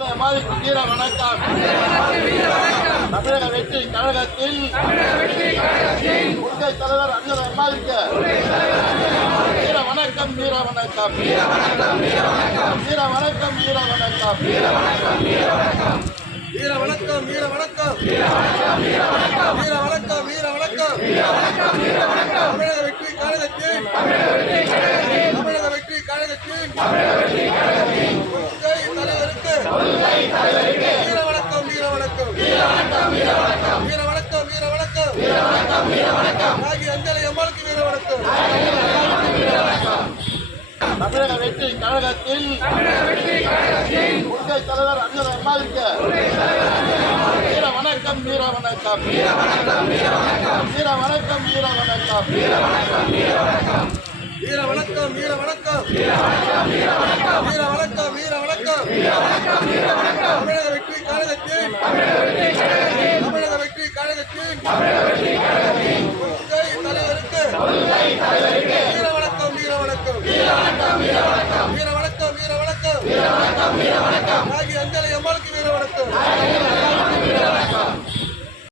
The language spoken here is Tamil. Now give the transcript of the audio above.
வீர வணக்கம். தமிழக வெற்றி கழகத்தில் முக்கிய தலைவர் அண்ணல் அம்மாவுக்கு வீர வணக்கம். வீர வணக்கம். வீர வணக்கம். வீர வணக்கம். வீர வணக்கம். வீர வணக்கம். வீர வணக்கம். வீர வணக்கம். வீர வணக்கம். வீர வணக்கம். வீர வணக்கம். வீர வணக்கம். வீர வணக்கம். வீர வணக்கம். வீர வணக்கம். வீர வணக்கம். தமிழக வெற்றி கழகத்தில் தமிழக வெற்றி கழகத்தில் தலைவருக்கு வீர வணக்கம். வீர வணக்கம். வீர வணக்கம். வீர வணக்கம். வீர வணக்கம். வீர வணக்கம். வீர வணக்கம். வீர வணக்கம். ஆகிய அஞ்சலை அம்மாளுக்கு வீர வணக்கம். தமிழக வெற்றி கழகத்தில் முக்கிய தலைவர் அண்ணல் அம்மாவுக்கு வீர வணக்கம். வீர வணக்கம். வீர வணக்கம். வீர வணக்கம். வீர வணக்கம். வீர வணக்கம். வீர வணக்கம். வீர வணக்கம். வீர வணக்கம். வீர வணக்கம். வீர வணக்கம். வீர வணக்கம். வீர வணக்கம். வீர வணக்கம். வீர வணக்கம். வீர வணக்கம். தமிழக வெற்றி கழகத்தில் தமிழக வெற்றி கழகத்தில் தலைவருக்கு வீர வணக்கம். வீர வணக்கம். வீர வணக்கம். வீர வணக்கம். வீர வணக்கம். வீர வணக்கம். வீர வணக்கம். வீர வணக்கம். ஆகிய அஞ்சலை அம்மாளுக்கு வீர வணக்கம்.